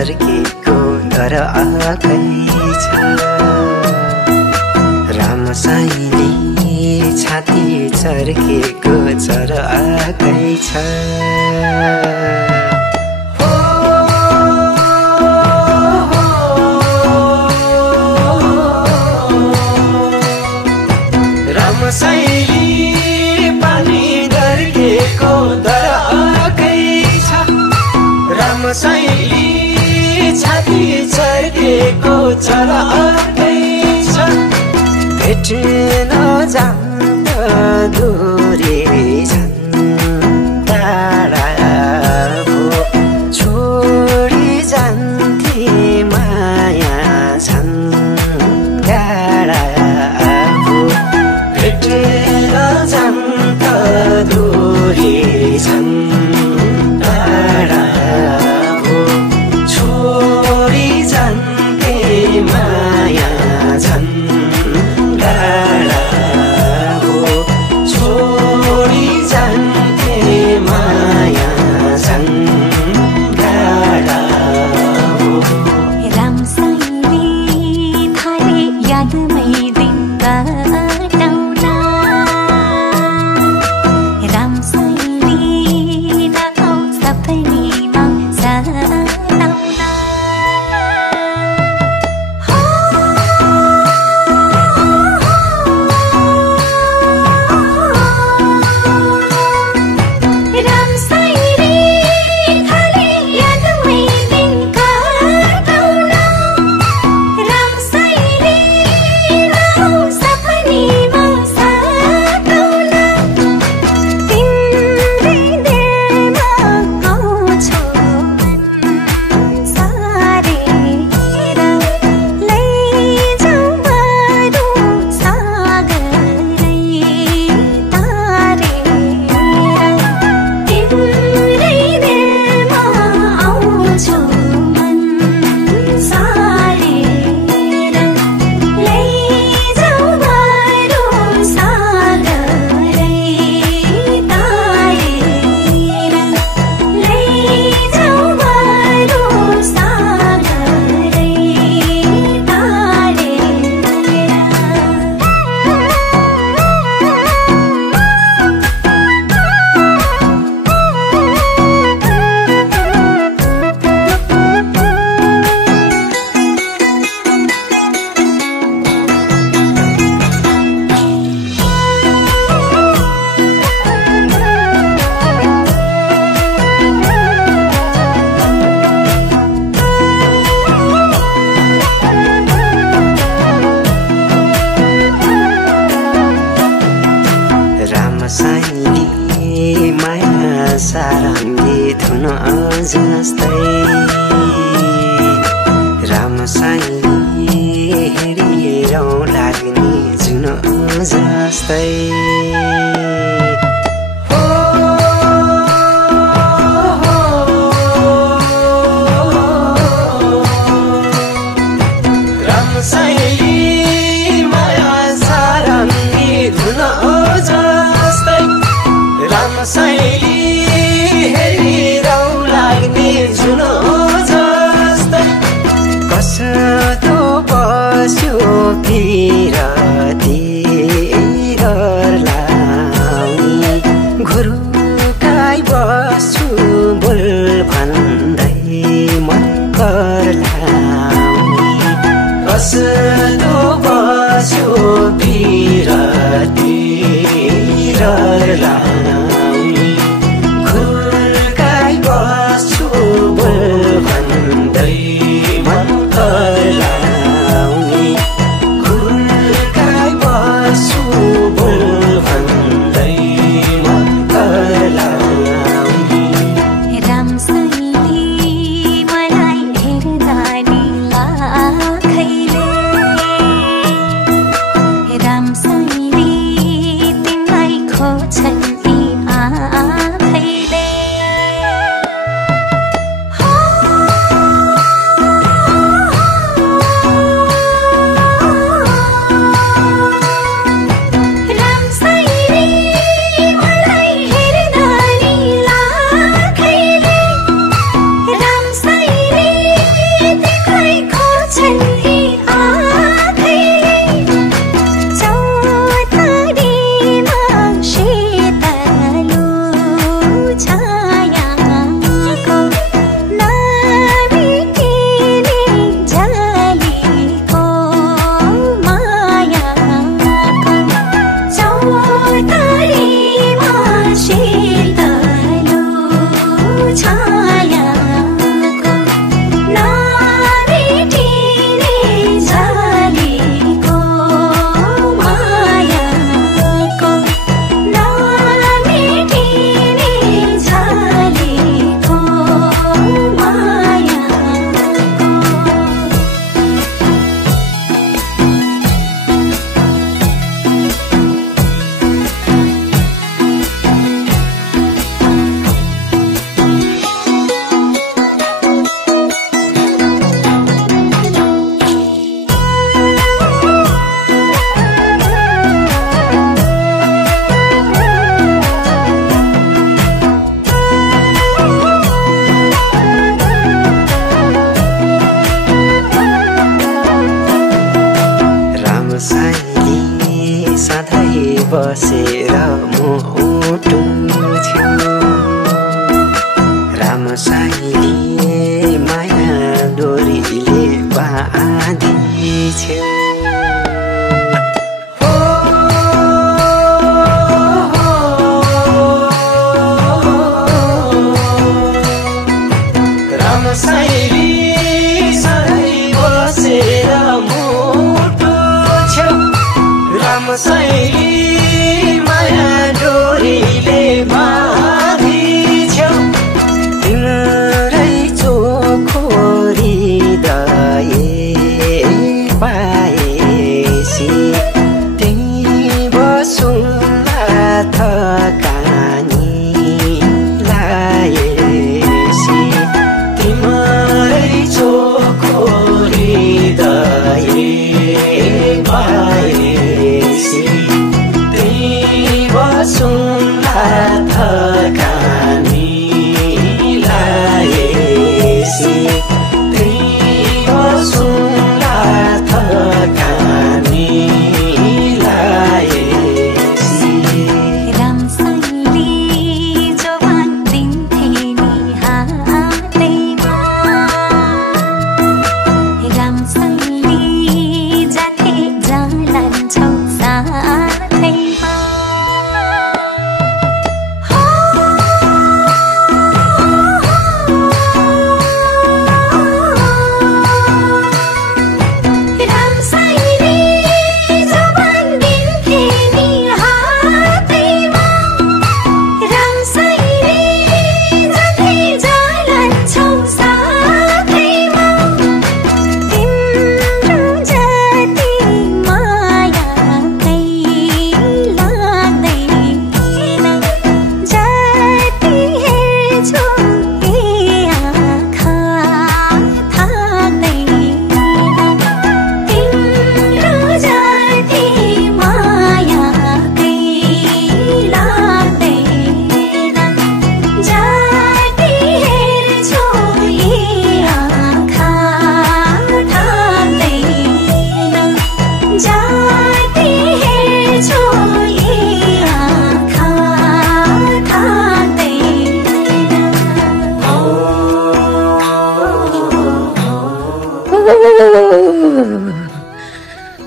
झर्केको तर आकै छ रामसाईले छाती झर्केको तर आकै छ रामसाईले पानी झर्केको तर आकै छ रामसाईले छाती झर्केको तर आकै छ भेट्न जाँदा दूरी छन् टाढा भो छोडी जान्थे माया छन् गाडा भो भेट्न जाँदा दूरी छन् टाढा भो छोडी जान्थे माया छन् रामसाईले माया सारङ्गी धुन जस्तै रामसाईले हेरिरौँ लाग्ने जुन जस्तै रामसाईले माया सारङ्गी धुन जस्तै रामसाईले हेरिरौँ लाग्ने जुन जस्तै कस्तो बस्यो पिरती लाउने घुरुकाई बस्छु बोल भन्दै मन कर लाउने कस्तो बस्यो पिरती लाउने घुरुकाई बस्छु बोल भन्दै मन कर लाउने घुरुकाई बस्छु बोल भन्दै मन कर लाउने रामसाईले मलाई हेर्दा नि लाखैले रामसाईले तिमीलाई खोज्छन् शीतलो छायाको नमेटिने झलेको मायाको नमेटिने झलेको मायाको रामसाईले सधैँ बसेर मुटु छेउ रामसाईले माया डोरीले बाँधी छेउ रामसाईले सधैँ बसेर मुटु छेउ रामसाईले माया डोरीले बाँधी छेउ तिम्रै चोखो हृदय पाएसी त्यही बसुँला थकानी लाएसी तिम्रै चोखो हृदय पाएसी त्यही बसुँला थकानी लाएसी त्यही बसुँला थकानी लाएसी रामसाईले जवान दिन्थे नि हातैमा रामसाईले जाथे जालान्छौ साथैमा रामसाईले जवान दिन्थे नि हातैमा रामसाईले जाथे जालान्छौ साथैमा तिम्रो जति माया कहीँ लाग्दैन जति हेर्छु ए आँखा थाक्दैन तिम्रो जति माया कहीँ लाग्दैन जति हेर्छु ए आँखा थाक्दैन जति हेर्छु ए आँखा थाक्दैन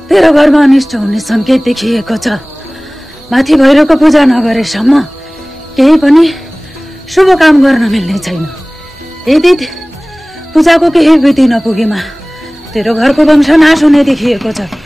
तेरो घरमा अनिष्ट हुने संकेत देखिएको छ माथि भैरवको पूजा नगरेसम्म केही पनि शुभ काम गर्न मिल्ने छैन यदि पूजाको केही विधि नपुगेमा तेरो घरको वंश नाश हुने देखिएको छ